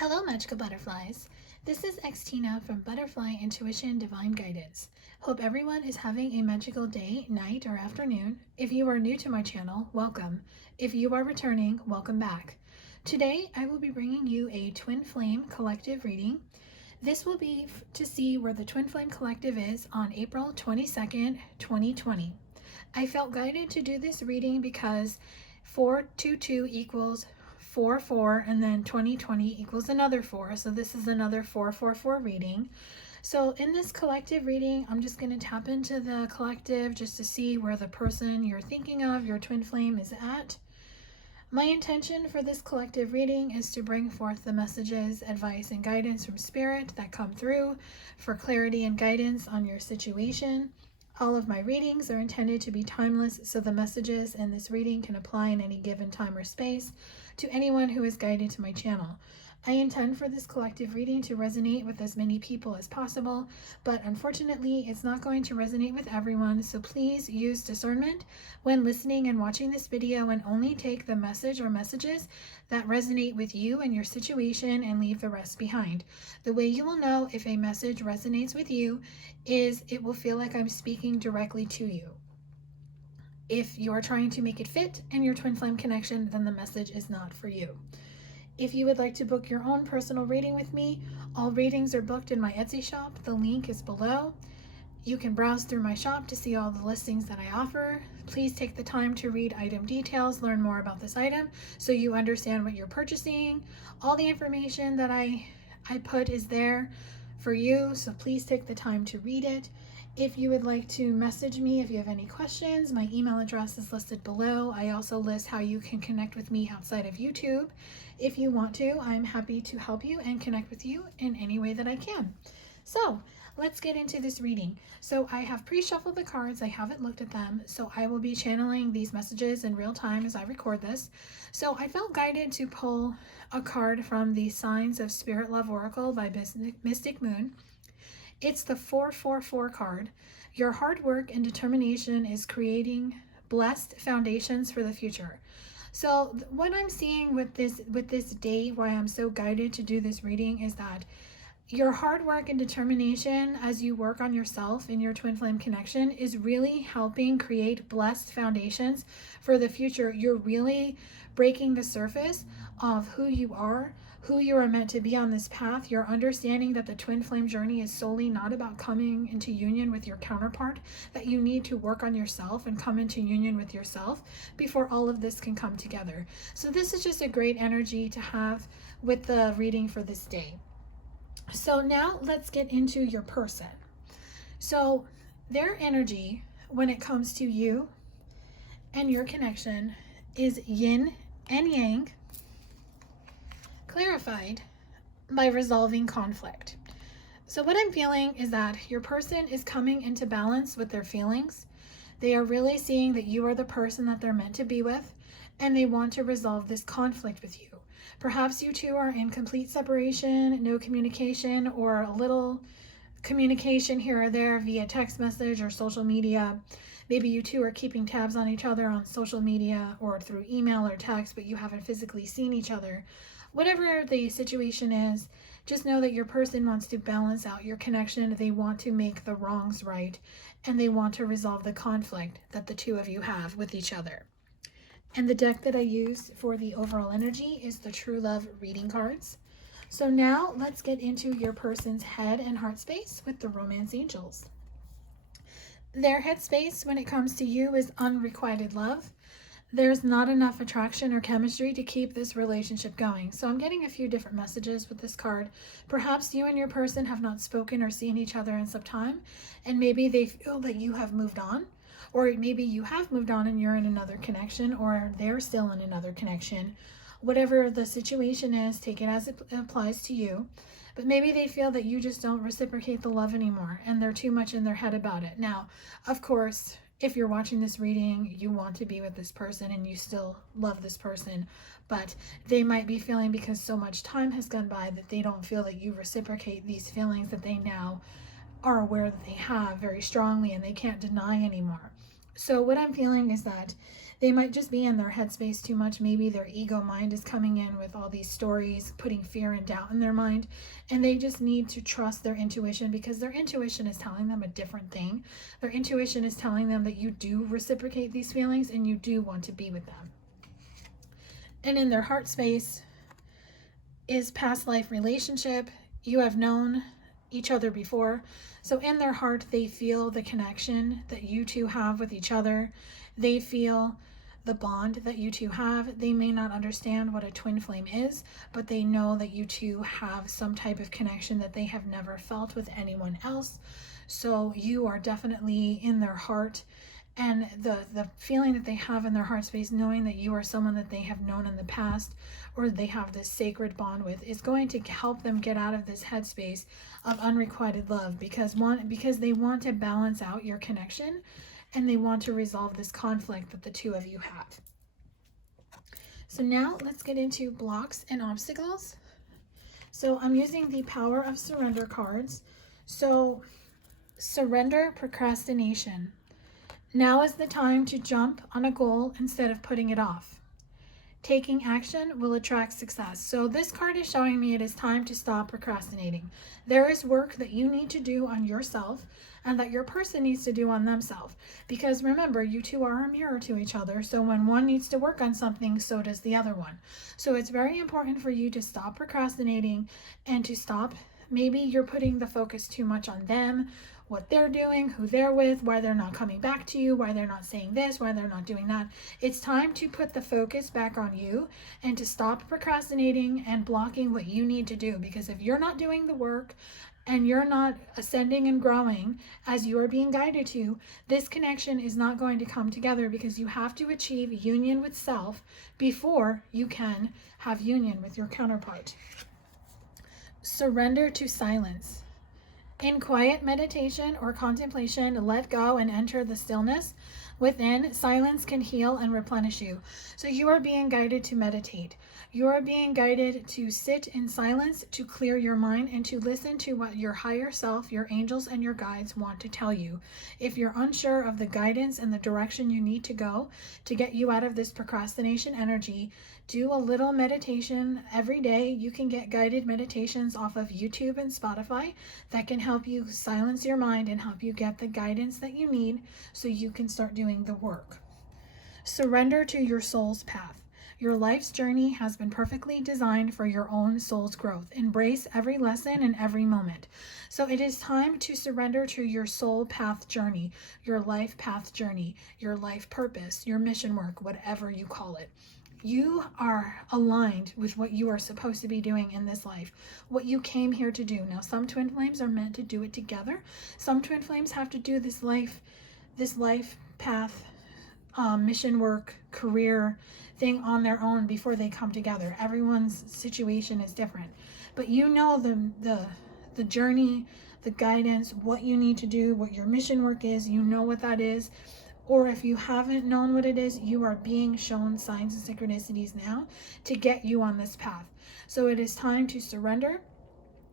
Hello, magical butterflies. This is Xtina from ButterflyIntuition Divine Guidance. Hope everyone is having a magical day, night, or afternoon. If you are new to my channel, welcome. If you are returning, welcome back. Today, I will be bringing you a Twin Flame collective reading. This will be to see where the Twin Flame collective is on April 22nd, 2020. I felt guided to do this reading because 422 equals 4, 4, and then 2020 equals another 4. So this is another 444 reading. So in this collective reading, I'm just going to tap into the collective just to see where the person you're thinking of, your twin flame, is at. My intention for this collective reading is to bring forth the messages, advice, and guidance from Spirit that come through for clarity and guidance on your situation. All of my readings are intended to be timeless, so the messages in this reading can apply in any given time or space to anyone who is guided to my channel. I intend for this collective reading to resonate with as many people as possible, but unfortunately, it's not going to resonate with everyone, so please use discernment when listening and watching this video and only take the message or messages that resonate with you and your situation and leave the rest behind. The way you will know if a message resonates with you is it will feel like I'm speaking directly to you. If you are trying to make it fit in your twin flame connection, then the message is not for you. If you would like to book your own personal reading with me, all readings are booked in my Etsy shop. The link is below. You can browse through my shop to see all the listings that I offer. Please take the time to read item details, learn more about this item so you understand what you're purchasing. All the information that I put is there for you, so please take the time to read it. If you would like to message me if you have any questions, my email address is listed below. I also list how you can connect with me outside of YouTube. If you want to, I'm happy to help you and connect with you in any way that I can. So let's get into this reading. So I have pre-shuffled the cards. I haven't looked at them. So I will be channeling these messages in real time as I record this. So I felt guided to pull a card from the Signs of Spirit Love Oracle by Mystic Moon. It's the 444 card. Your hard work and determination is creating blessed foundations for the future. So what I'm seeing with this date, why I'm so guided to do this reading, is that your hard work and determination as you work on yourself in your twin flame connection is really helping create blessed foundations for the future. You're really breaking the surface of who you are meant to be on this path. You're understanding that the twin flame journey is solely not about coming into union with your counterpart, that you need to work on yourself and come into union with yourself before all of this can come together. So this is just a great energy to have with the reading for this day. So now let's get into your person. So their energy when it comes to you and your connection is yin and yang, clarified by resolving conflict. So what I'm feeling is that your person is coming into balance with their feelings. They are really seeing that you are the person that they're meant to be with, and they want to resolve this conflict with you. Perhaps you two are in complete separation, no communication, or a little communication here or there via text message or social media. Maybe you two are keeping tabs on each other on social media or through email or text, but you haven't physically seen each other. Whatever the situation is, just know that your person wants to balance out your connection. They want to make the wrongs right, and they want to resolve the conflict that the two of you have with each other. And the deck that I used for the overall energy is the True Love reading cards. So now let's get into your person's head and heart space with the Romance Angels. Their head space when it comes to you is unrequited love. There's not enough attraction or chemistry to keep this relationship going. So I'm getting a few different messages with this card. Perhaps you and your person have not spoken or seen each other in some time, and maybe they feel that you have moved on, or maybe you have moved on and you're in another connection, or they're still in another connection. Whatever the situation is, take it as it applies to you. But maybe they feel that you just don't reciprocate the love anymore, and they're too much in their head about it. Now, of course, if you're watching this reading, you want to be with this person and you still love this person, but they might be feeling, because so much time has gone by, that they don't feel that you reciprocate these feelings that they now are aware that they have very strongly and they can't deny anymore. So what I'm feeling is that they might just be in their headspace too much. Maybe their ego mind is coming in with all these stories, putting fear and doubt in their mind. And they just need to trust their intuition, because their intuition is telling them a different thing. Their intuition is telling them that you do reciprocate these feelings and you do want to be with them. And in their heart space is past life relationship. You have known each other before. So in their heart, they feel the connection that you two have with each other. They feel the bond that you two have. They may not understand what a twin flame is, but they know that you two have some type of connection that they have never felt with anyone else. So you are definitely in their heart. And the feeling that they have in their heart space, knowing that you are someone that they have known in the past, or they have this sacred bond with, is going to help them get out of this headspace of unrequited love, because they want to balance out your connection, and they want to resolve this conflict that the two of you have. So now let's get into blocks and obstacles. So I'm using the Power of Surrender cards. So surrender procrastination. Now is the time to jump on a goal instead of putting it off. Taking action will attract success. So this card is showing me it is time to stop procrastinating. There is work that you need to do on yourself and that your person needs to do on themselves. Because remember, you two are a mirror to each other. So when one needs to work on something, so does the other one. So it's very important for you to stop procrastinating and to stop. Maybe you're putting the focus too much on them, what they're doing, who they're with, why they're not coming back to you, why they're not saying this, why they're not doing that. It's time to put the focus back on you and to stop procrastinating and blocking what you need to do. Because if you're not doing the work and you're not ascending and growing as you are being guided to, this connection is not going to come together, because you have to achieve union with self before you can have union with your counterpart. Surrender to silence. In quiet meditation or contemplation, let go and enter the stillness within. Silence can heal and replenish you. So you are being guided to meditate. You are being guided to sit in silence, to clear your mind, and to listen to what your higher self, your angels, and your guides want to tell you. If you're unsure of the guidance and the direction you need to go to get you out of this procrastination energy, do a little meditation every day. You can get guided meditations off of YouTube and Spotify that can help you silence your mind and help you get the guidance that you need so you can start doing the work. Surrender to your soul's path. Your life's journey has been perfectly designed for your own soul's growth. Embrace every lesson and every moment. So it is time to surrender to your soul path journey, your life path journey, your life purpose, your mission work, whatever you call it. You are aligned with what you are supposed to be doing in this life, what you came here to do. Now, some twin flames are meant to do it together. Some twin flames have to do this life path, mission work, career thing on their own before they come together. Everyone's situation is different, but you know the journey, the guidance, what you need to do, what your mission work is. You know what that is. Or if you haven't known what it is, you are being shown signs and synchronicities now to get you on this path. So it is time to surrender.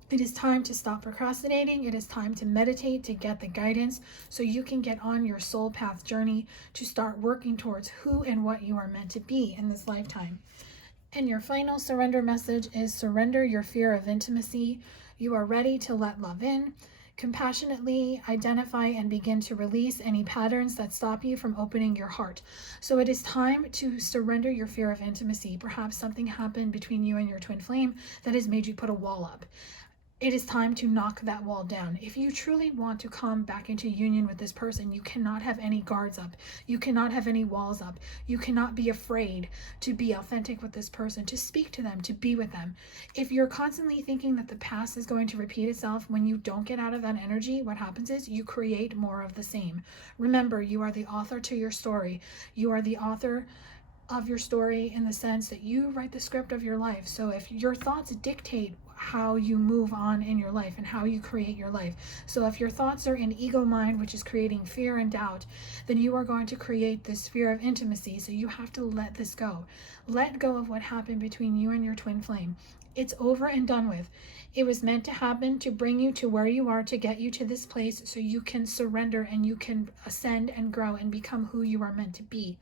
It is time to stop procrastinating. It is time to meditate to get the guidance so you can get on your soul path journey to start working towards who and what you are meant to be in this lifetime. And your final surrender message is surrender your fear of intimacy. You are ready to let love in. Compassionately identify and begin to release any patterns that stop you from opening your heart. So it is time to surrender your fear of intimacy. Perhaps something happened between you and your twin flame that has made you put a wall up. It is time to knock that wall down. If you truly want to come back into union with this person, you cannot have any guards up. You cannot have any walls up. You cannot be afraid to be authentic with this person, to speak to them, to be with them. If you're constantly thinking that the past is going to repeat itself, when you don't get out of that energy, what happens is you create more of the same. Remember, you are the author to your story. You are the author of your story in the sense that you write the script of your life. So if your thoughts dictate how you move on in your life and how you create your life. So if your thoughts are in ego mind, which is creating fear and doubt, then you are going to create this fear of intimacy. So you have to let this go. Let go of what happened between you and your twin flame. It's over and done with. It was meant to happen to bring you to where you are, to get you to this place so you can surrender and you can ascend and grow and become who you are meant to be.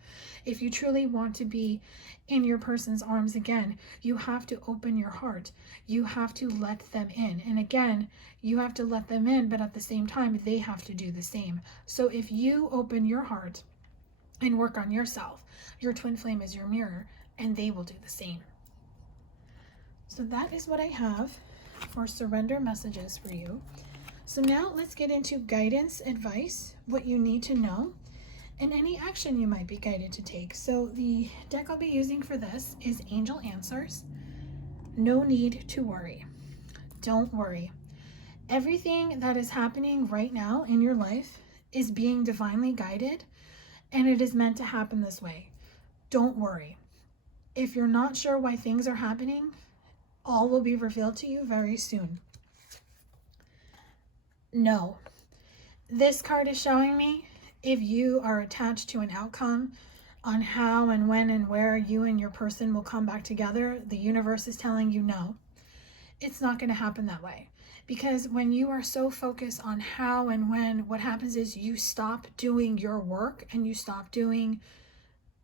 If you truly want to be in your person's arms again, you have to open your heart. You have to let them in. And again, you have to let them in, but at the same time, they have to do the same. So if you open your heart and work on yourself, your twin flame is your mirror, and they will do the same. So that is what I have for surrender messages for you. So now let's get into guidance, advice, what you need to know, and any action you might be guided to take. So the deck I'll be using for this is Angel Answers. No need to worry. Don't worry. Everything that is happening right now in your life is being divinely guided, and it is meant to happen this way. Don't worry. If you're not sure why things are happening, all will be revealed to you very soon. No. This card is showing me if you are attached to an outcome on how and when and where you and your person will come back together, the universe is telling you no. It's not going to happen that way. Because when you are so focused on how and when, what happens is you stop doing your work and you stop doing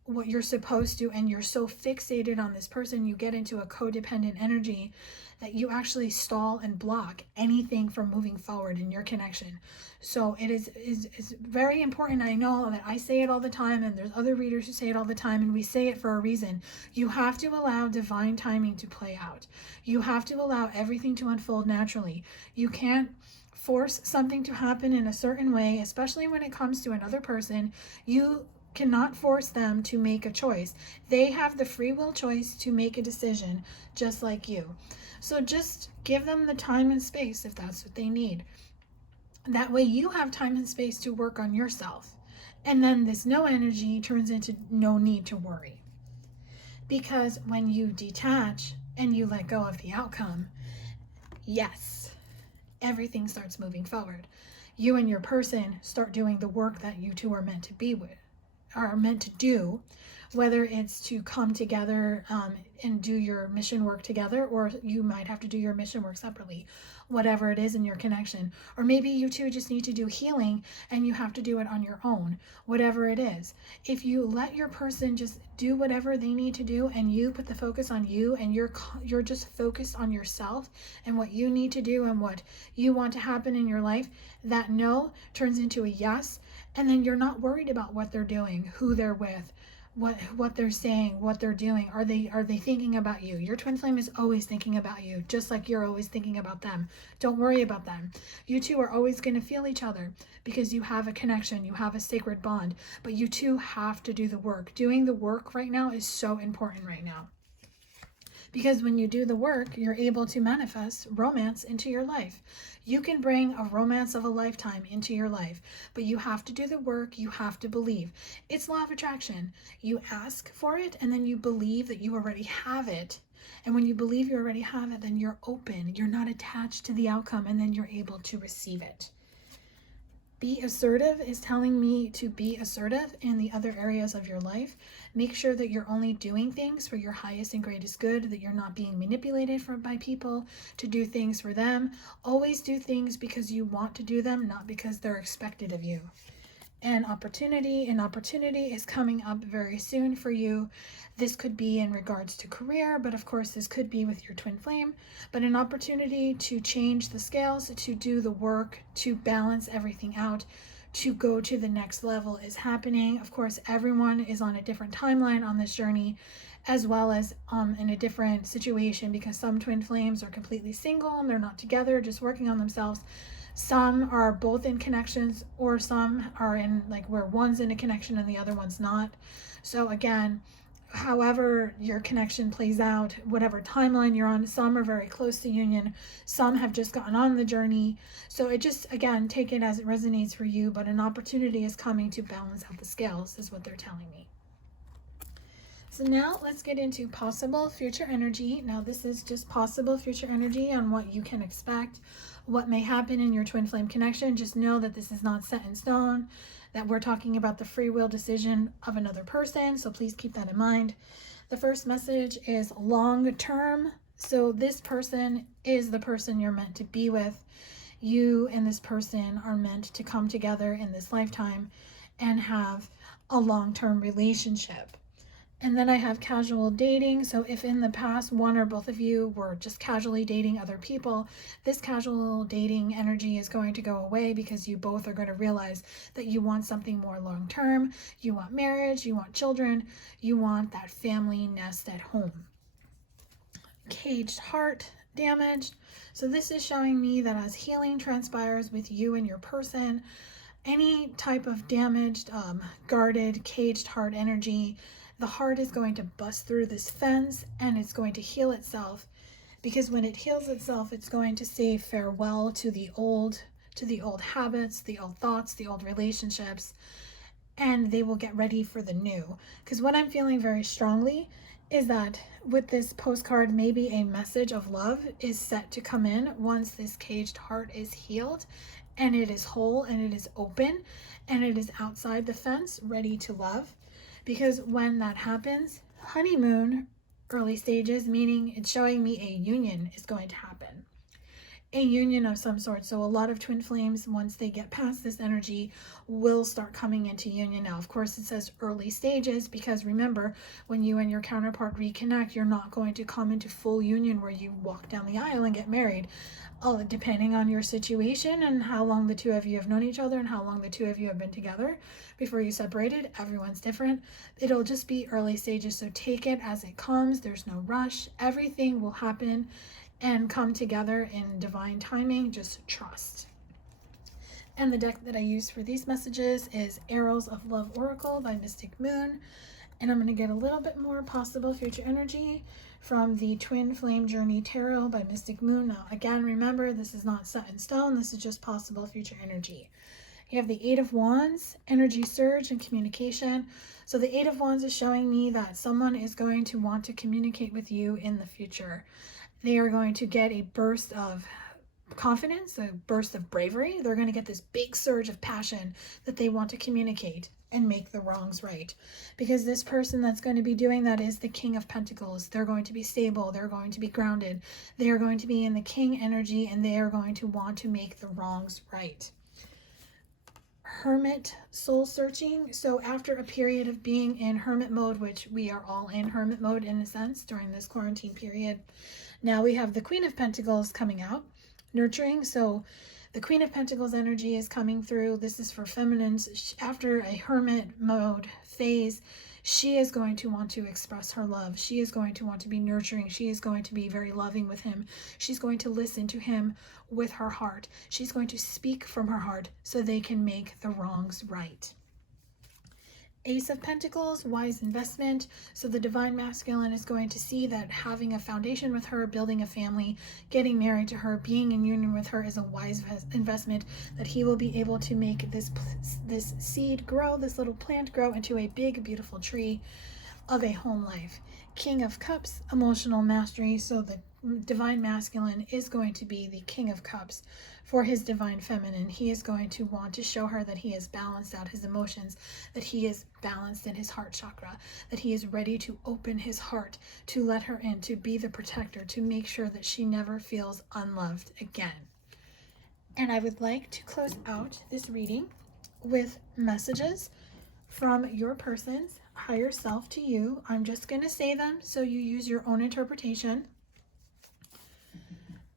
what you're supposed to, and you're so fixated on this person, you get into a codependent energy that you actually stall and block anything from moving forward in your connection. So it is very important. I know that I say it all the time, and there's other readers who say it all the time, and we say it for a reason. You have to allow divine timing to play out. You have to allow everything to unfold naturally. You can't force something to happen in a certain way, especially when it comes to another person. You cannot force them to make a choice. They have the free will choice to make a decision just like you. So just give them the time and space if that's what they need. That way you have time and space to work on yourself. And then this no energy turns into no need to worry. Because when you detach and you let go of the outcome, yes, everything starts moving forward. You and your person start doing the work that you two are meant to be with, are meant to do, whether it's to come together and do your mission work together, or you might have to do your mission work separately, whatever it is in your connection. Or maybe you two just need to do healing and you have to do it on your own, whatever it is. If you let your person just do whatever they need to do and you put the focus on you, and you're just focused on yourself and what you need to do and what you want to happen in your life, that no turns into a yes. And then you're not worried about what they're doing, who they're with, what they're saying, what they're doing. Are they thinking about you? Your twin flame is always thinking about you, just like you're always thinking about them. Don't worry about them. You two are always going to feel each other because you have a connection, you have a sacred bond, but you two have to do the work. Doing the work right now is so important right now. Because when you do the work, you're able to manifest romance into your life. You can bring a romance of a lifetime into your life, but you have to do the work. You have to believe. It's law of attraction. You ask for it, and then you believe that you already have it. And when you believe you already have it, then you're open. You're not attached to the outcome, and then you're able to receive it. Be assertive is telling me to be assertive in the other areas of your life. Make sure that you're only doing things for your highest and greatest good, that you're not being manipulated by people to do things for them. Always do things because you want to do them, not because they're expected of you. An opportunity is coming up very soon for you. This could be in regards to career, but of course this could be with your twin flame. But an opportunity to change the scales, to do the work, to balance everything out, to go to the next level is happening. Of course, everyone is on a different timeline on this journey, as well as in a different situation, because some twin flames are completely single and they're not together, just working on themselves. Some are both in connections, or some are in like where one's in a connection and the other one's not. So again, however your connection plays out, whatever timeline you're on, some are very close to union, some have just gotten on the journey. So it just, again, take it as it resonates for you, but an opportunity is coming to balance out the scales is what they're telling me. So now let's get into possible future energy. Now this is just possible future energy on what you can expect, what may happen in your twin flame connection. Just know that this is not set in stone, that we're talking about the free will decision of another person. So please keep that in mind. The first message is long-term So this person is the person you're meant to be with. You and this person are meant to come together in this lifetime and have a long-term relationship. And then I have casual dating. So if in the past one or both of you were just casually dating other people, this casual dating energy is going to go away because you both are going to realize that you want something more long term. You want marriage, you want children, you want that family nest at home. Caged heart damaged. So this is showing me that as healing transpires with you and your person, any type of damaged, guarded, caged heart energy, the heart is going to bust through this fence and it's going to heal itself, because when it heals itself, it's going to say farewell to the old habits, the old thoughts, the old relationships, and they will get ready for the new. Because what I'm feeling very strongly is that with this postcard, maybe a message of love is set to come in once this caged heart is healed and it is whole and it is open and it is outside the fence, ready to love. Because when that happens, honeymoon, early stages, meaning it's showing me a union is going to happen. A union of some sort. So a lot of twin flames, once they get past this energy, will start coming into union. Now, of course, it says early stages because remember, when you and your counterpart reconnect, you're not going to come into full union where you walk down the aisle and get married. Depending on your situation and how long the two of you have known each other and how long the two of you have been together before you separated, everyone's different. It'll just be early stages. So take it as it comes. There's no rush. Everything will happen and come together in divine timing. Just trust. And the deck that I use for these messages is Arrows of Love Oracle by Mystic Moon. And I'm going to get a little bit more possible future energy from the Twin Flame Journey Tarot by Mystic Moon. Now, again, remember, this is not set in stone. This is just possible future energy. You have the Eight of Wands, energy surge and communication. So the Eight of Wands is showing me that someone is going to want to communicate with you in the future. They are going to get a burst of confidence, a burst of bravery. They're going to get this big surge of passion that they want to communicate and make the wrongs right. Because this person that's going to be doing that is the King of Pentacles. They're going to be stable. They're going to be grounded. They are going to be in the King energy and they are going to want to make the wrongs right. Hermit soul searching. So after a period of being in hermit mode, which we are all in hermit mode in a sense during this quarantine period, now we have the Queen of Pentacles coming out, nurturing. So the Queen of Pentacles energy is coming through. This is for feminines. After a hermit mode phase, she is going to want to express her love. She is going to want to be nurturing. She is going to be very loving with him. She's going to listen to him with her heart. She's going to speak from her heart so they can make the wrongs right. Ace of Pentacles, wise investment. So the divine masculine is going to see that having a foundation with her, building a family, getting married to her, being in union with her is a wise investment, that he will be able to make this seed grow, this little plant grow into a big, beautiful tree of a home life. King of Cups, emotional mastery. So the divine masculine is going to be the King of Cups for his divine feminine. He is going to want to show her that he has balanced out his emotions, that he is balanced in his heart chakra, that he is ready to open his heart, to let her in, to be the protector, to make sure that she never feels unloved again. And I would like to close out this reading with messages from your person's higher self to you. I'm just going to say them so you use your own interpretation.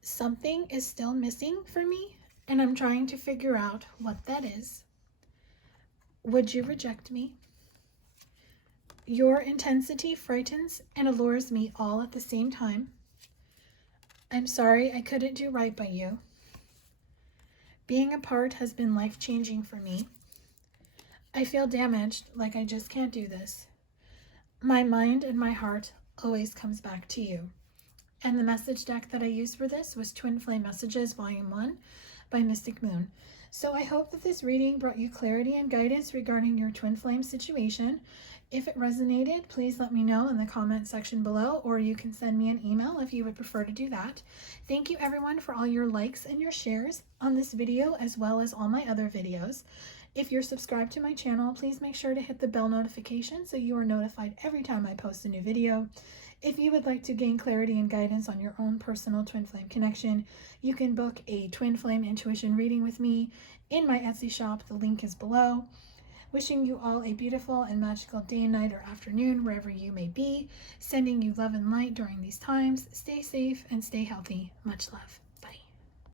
Something is still missing for me, and I'm trying to figure out what that is. Would you reject me? Your intensity frightens and allures me all at the same time. I'm sorry I couldn't do right by you. Being apart has been life-changing for me. I feel damaged, like I just can't do this. My mind and my heart always comes back to you. And the message deck that I used for this was Twin Flame Messages Volume 1 by Mystic Moon. So I hope that this reading brought you clarity and guidance regarding your twin flame situation. If it resonated, please let me know in the comment section below, or you can send me an email if you would prefer to do that. Thank you everyone for all your likes and your shares on this video as well as all my other videos. If you're subscribed to my channel, please make sure to hit the bell notification so you are notified every time I post a new video. If you would like to gain clarity and guidance on your own personal twin flame connection, you can book a twin flame intuition reading with me in my Etsy shop. The link is below. Wishing you all a beautiful and magical day, night, or afternoon, wherever you may be. Sending you love and light during these times. Stay safe and stay healthy. Much love.